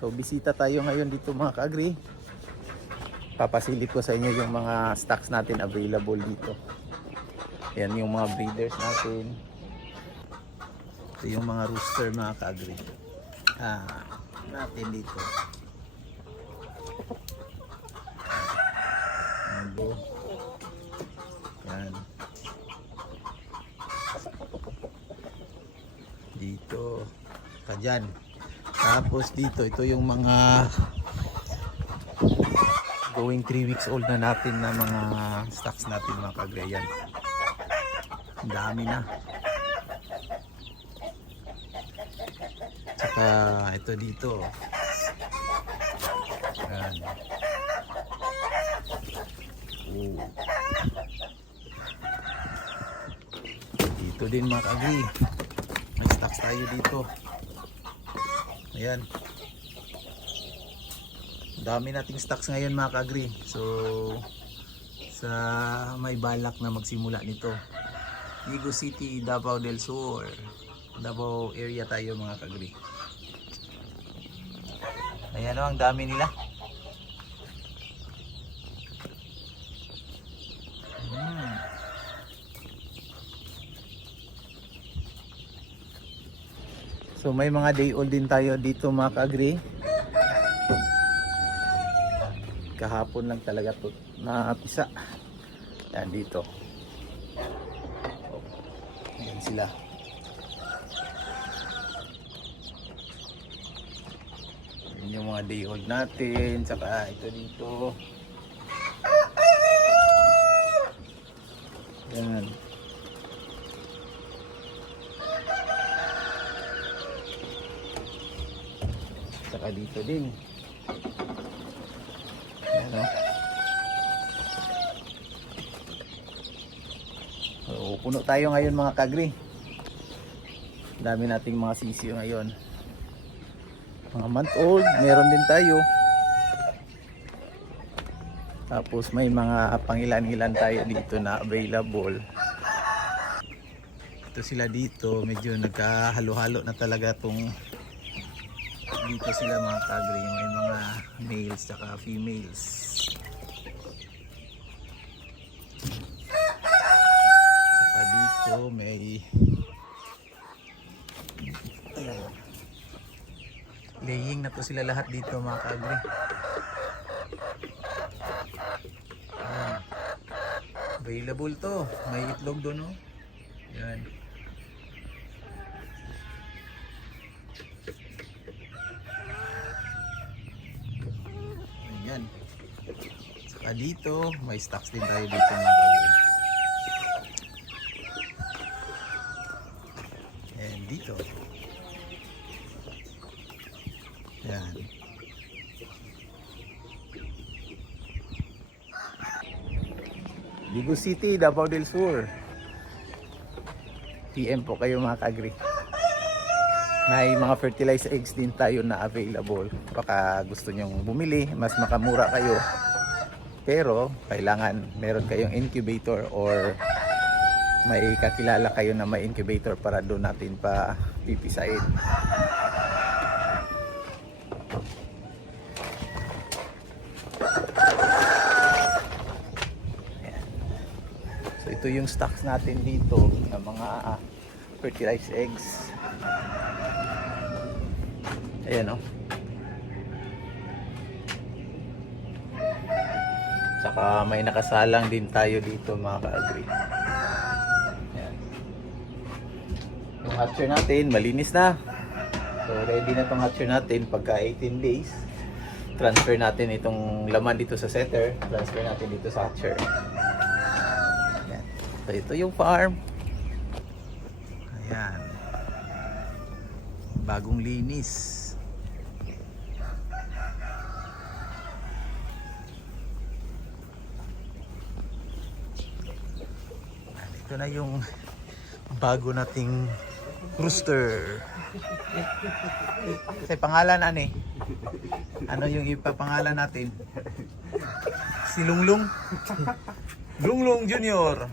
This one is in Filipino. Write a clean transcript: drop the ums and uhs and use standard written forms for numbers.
So bisita tayo ngayon dito mga ka-agri. Papasilip ko sa inyo yung mga stocks natin available dito. Yan yung mga breeders natin. Ito yung mga rooster mga ka-agri. Natin dito. Yan. Dito. Dyan. Tapos dito, ito yung mga going 3 weeks old na natin na mga stocks natin mga ka-agri. Yan. Ang dami na. Saka ito dito. Yan. Dito din mga ka-agri. May stocks tayo dito. Ayan. Dami nating stocks ngayon mga ka-agri. So sa may balak na magsimula nito. Ligo City, Davao del Sur. Davao area tayo mga ka-agri. Ayan o, ang dami nila. So may mga day old din tayo dito mga ka-agri. Kahapon lang talaga to napisa. Yan dito. Yan sila. Yan yung mga day old natin. Saka ito dito. Yan. Saka dito din. Ayan o. So, puno tayo ngayon mga ka-agri. Dami nating mga sisiyo ngayon. Mga month old, meron din tayo. Tapos may mga pangilan-ilan tayo dito na available. Ito sila dito, medyo nagkahalo-halo na talaga tong dito sila mga ka-agri, may mga males saka females. Saka dito may laying na to sila lahat dito mga ka-agri. Available to, may itlog doon oh. Yan. Yan. Saka dito, may stocks din tayo dito mga ka-agri. And dito. Yan. Ligo City, Davao del Sur. PM po kayo mga ka-agri. May mga fertilized eggs din tayo na available. Baka gusto nyong bumili, mas makamura kayo. Pero kailangan meron kayong incubator or may kakilala kayo na may incubator para doon natin pa pipisain. Ayan. So ito yung stocks natin dito ng mga fertilized eggs. Ayan o. Saka may nakasalang din tayo dito mga ka-agri. Ayan. Yung hatcher natin malinis na. So ready na tong hatcher natin. Pagka 18 days transfer natin itong laman dito sa setter. Transfer natin dito sa hatcher. Ayan. So ito yung farm. Ayan. Bagong linis. Ito na yung bago nating rooster. Kasi pangalan ani? Ano yung ipapangalan natin? Si Lunglung? Lunglung Junior.